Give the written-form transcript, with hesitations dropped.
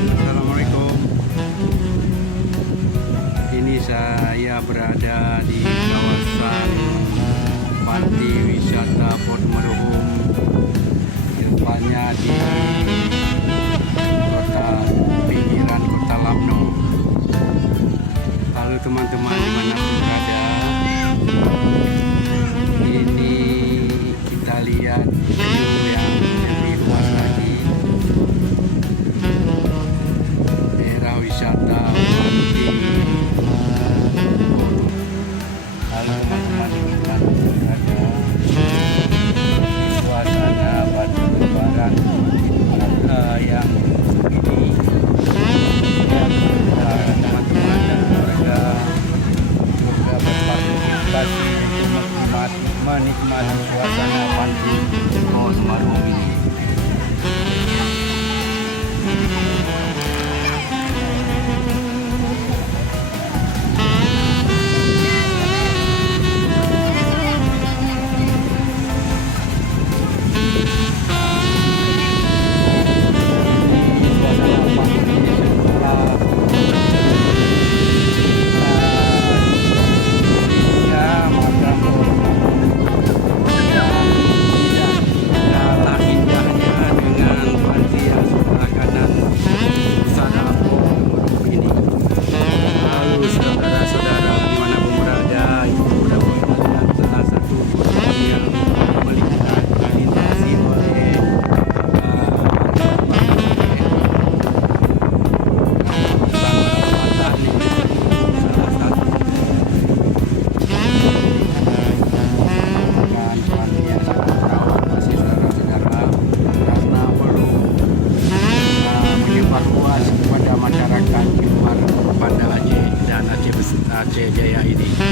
teman-teman, assalamualaikum. Ini saya berada di kawasan panti wisata Port Meruhum, tepatnya di pinggiran kota Labno. Halo teman-teman dimanapun berada, ini kita lihat view yang lebih luas lagi, daerah wisata panti. Halo teman-teman dimanapun berada, suasana batu lebaran yang ini ya, teman-teman dan keluarga berpartisipasi menikmati suasana panti Meruhum ini. Aceh Jaya ini.